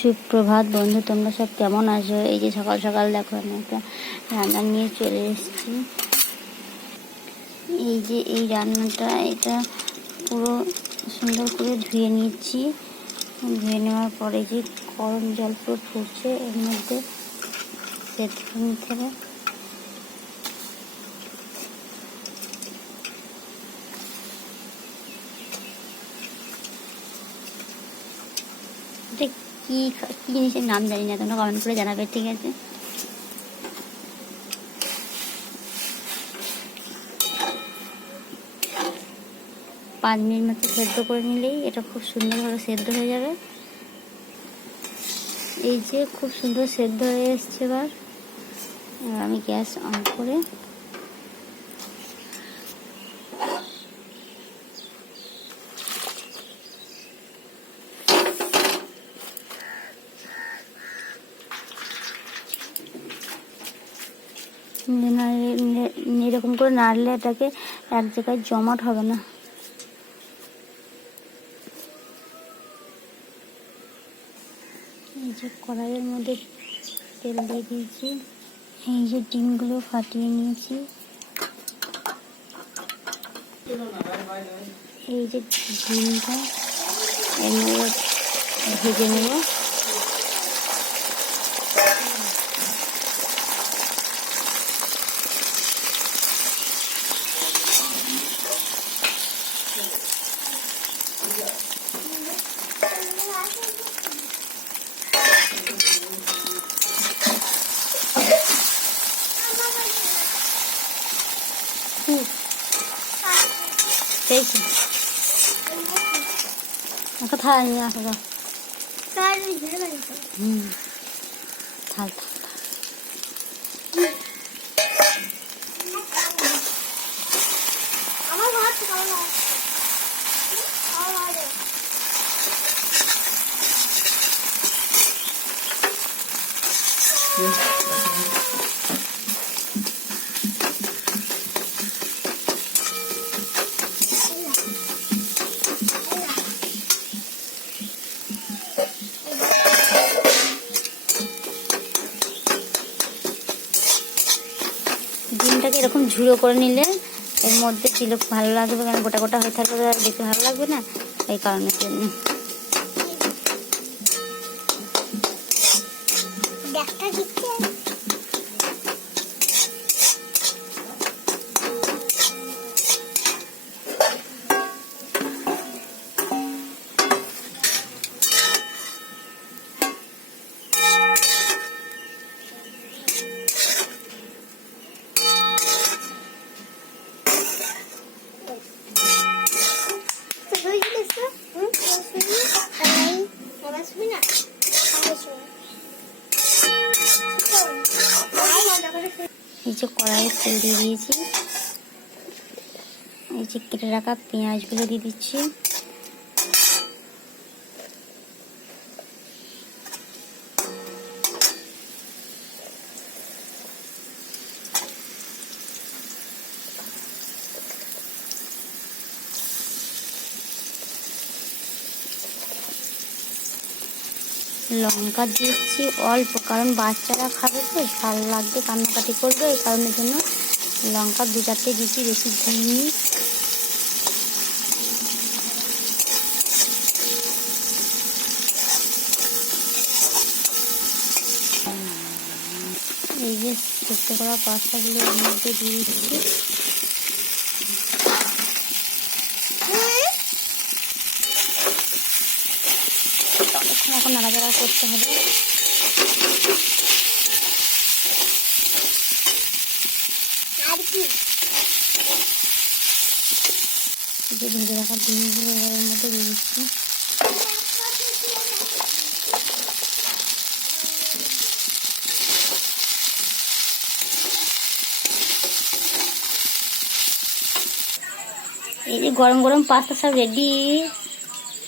সুপ্রভাত বন্ধু, তোমরা সব কেমন আছো? এই যে সকাল সকাল দেখো আমি একটা রান্না নিয়ে চলে এসেছি। এই যে এই রান্নাটা, এটা পুরো সুন্দর করে ধুয়ে নিচ্ছি। ধুয়ে নেওয়ার পরে যে গরম জল পুরো ফুটছে, এর মধ্যে সেদ্ধ নিতে হবে। কি কি জিনিসের নাম জানি না, তোমরা কমেন্ট করে জানাবে, ঠিক আছে? পাঁচ মিনিট মতো সেদ্ধ করে নিলেই এটা খুব সুন্দরভাবে সেদ্ধ হয়ে যাবে। এই যে খুব সুন্দর সেদ্ধ হয়ে এসছে। এবার আমি গ্যাস অন করে এরকম করে নাড়লে এটাকে এক জায়গায় জমাট হবে না। এই যে কড়াইয়ের মধ্যে তেল দিয়ে দিয়েছি। এই যে ডিমগুলো ফাটিয়ে নিয়েছি। এই যে ডিমটা এর মধ্যে ভেজে নেব। থাল নিয়ে আসো। থাল থাল ডিমটাকে এরকম ঝুড়ো করে নিলে এর মধ্যে দিলে ভালো লাগবে, কারণ গোটা গোটা হয়ে থাকলে দেখতে ভালো লাগবে না, এই কারণের জন্য। এই যে কড়াইয়ে তেল দিয়ে দিয়েছি। এই যে কেটে রাখা পেঁয়াজগুলো দিয়ে দিচ্ছি। লঙ্কা দিচ্ছি অল্প, কারণ বাচ্চারা খাবে তো, ঝাল লাগবে, কান্নাকাটি করবে, এই কারণের জন্য লঙ্কা 2-4টে দিচ্ছি, বেশি দিইনি। এই যে সেদ্ধ করা পাস্তাগুলো এর মধ্যে দিয়ে দিচ্ছি। এখন নাড়াচাড়া করতে হবে। যে ভেজে রাখা ডিমগুলো এর মধ্যে দিয়ে দিচ্ছি। এই যে গরম গরম পাস্তা সব রেডি।